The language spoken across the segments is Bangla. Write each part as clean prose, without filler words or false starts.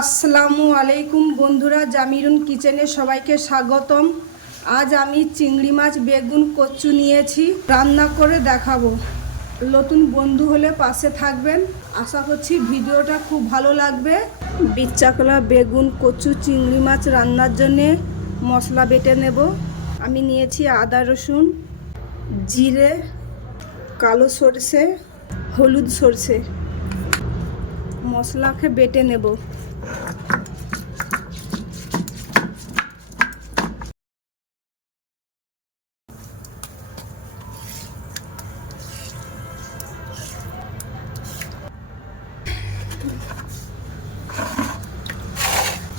আসসালামু আলাইকুম বন্ধুরা, জামিরুন কিচেনে সবাইকে স্বাগতম। আজ আমি চিংড়ি মাছ বেগুন কচু নিয়েছি, রান্না করে দেখাবো। নতুন বন্ধু হলে পাশে থাকবেন, আশা করছি ভিডিওটা খুব ভালো লাগবে। বিচ্চাকলা বেগুন কচু চিংড়ি মাছ রান্নার জন্যে মশলা বেটে নেব। আমি নিয়েছি আদা রসুন, জিরে, কালো সরষে, হলুদ সরষে। মশলাকে বেটে নেব।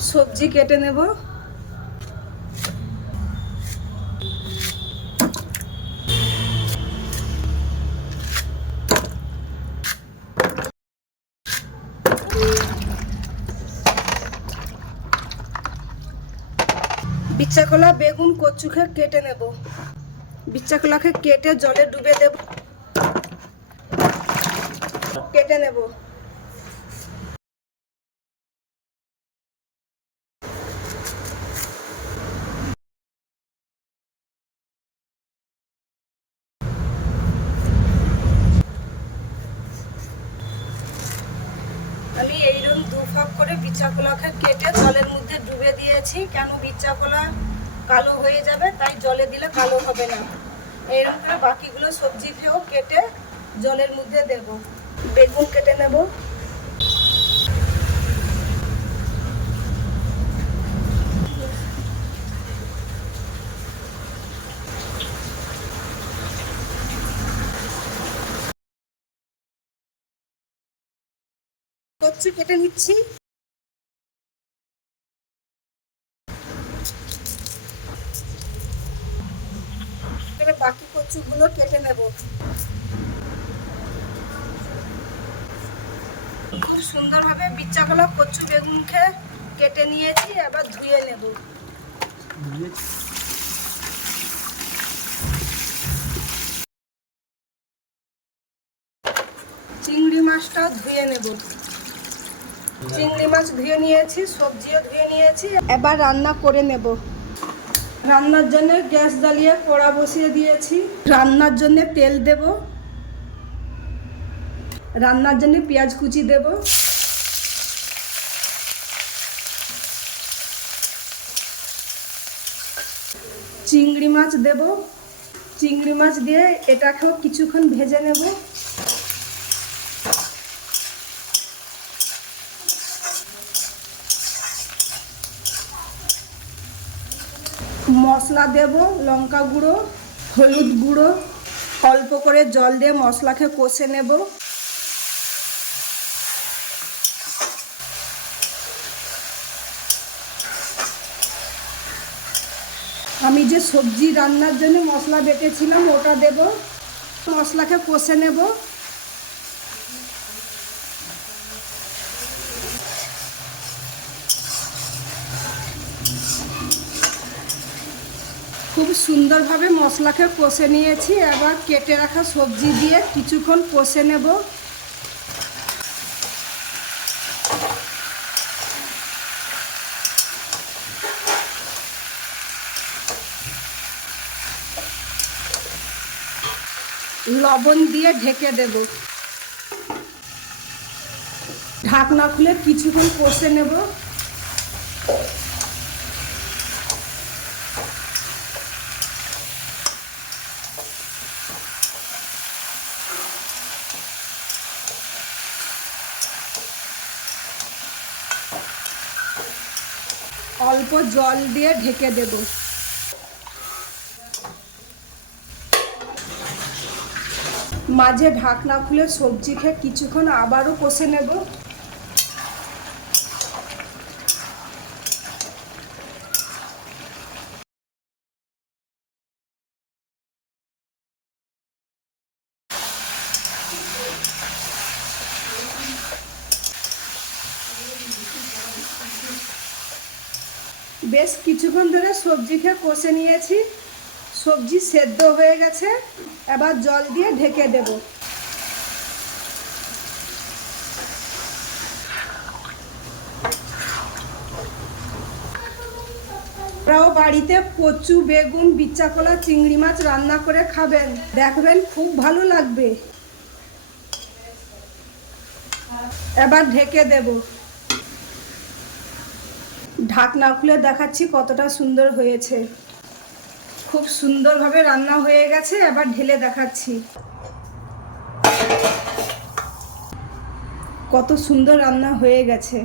সবজি কেটে নেব। বিচ্চাকলা বেগুন কচুকে কেটে নেব। বিচ্চাকলাকে কেটে জলে ডুবে দেব। কেটে নেব। আমি এইরকম দু ভাগ করে বিচ্চাকলাকে কেটে জলের মধ্যে ডুবে দিয়েছি, কেন বিচ্চাকলা কালো হয়ে যাবে, তাই জলে দিলে কালো হবে না। এইরকম করে বাকিগুলো সবজিকেও কেটে জলের মধ্যে দেব। বেগুন কেটে নেব। কচু কেটে নিচ্ছি। এবার বাকি কচুগুলো কেটে নেব। খুব সুন্দরভাবে বিচ্চাকলা কচু বেগুনকে কেটে নিয়েছি, এবার ধুয়ে নেব। চিংড়ি মাছটা ধুয়ে নেব। চিংড়ি মাছ ধুয়ে নিয়েছি, সবজিও ধুয়ে নিয়েছি, এবার রান্না করে নেব। রান্নার জন্য গ্যাস জ্বালিয়ে কড়া বসিয়ে দিয়েছি। রান্নার জন্য তেল দেব। রান্নার জন্য পেঁয়াজ কুচি দেব। চিংড়ি মাছ দেব। চিংড়ি মাছ দিয়ে এটাকেও কিছুক্ষণ ভেজে নেব। মশলা দেব, লঙ্কা গুঁড়ো, হলুদ গুঁড়ো, অল্প করে জল দিয়ে মশলাকে কষে নেব। আমি যে সবজি রান্নার জন্য মশলা বেটেছিলাম ওটা দেব। মশলাকে কষে নেব। খুব সুন্দরভাবে মশলাকে কষে নিয়েছি, এবার কেটে রাখা সবজি দিয়ে কিছুক্ষণ কষে নেব। লবণ দিয়ে ঢেকে দেব। ঢাকনা খুলে কিছুক্ষণ কষে নেব। অল্প জল দিয়ে ঢেকে দেব। মাঝে ঢাকনা খুলে সবজিকে কিছুক্ষণ আবারও কষে নেব। বেশ কিছুক্ষণ ধরে সবজিকে কষে নিয়েছি, সবজি সেদ্ধ হয়ে গেছে, এবার জল দিয়ে ঢেকে দেব। আপনারাও বাড়িতে কচু, বেগুন, বিচ্চা কলা, চিংড়ি মাছ রান্না করে খাবেন, দেখবেন খুব ভালো লাগবে। এবার ঢেকে দেব। ঢাকনা খুলে দেখাচ্ছি কতটা সুন্দর হয়েছে। খুব সুন্দরভাবে রান্না হয়ে গেছে। এবার ঢেলে দেখাচ্ছি কত সুন্দর রান্না হয়ে গেছে।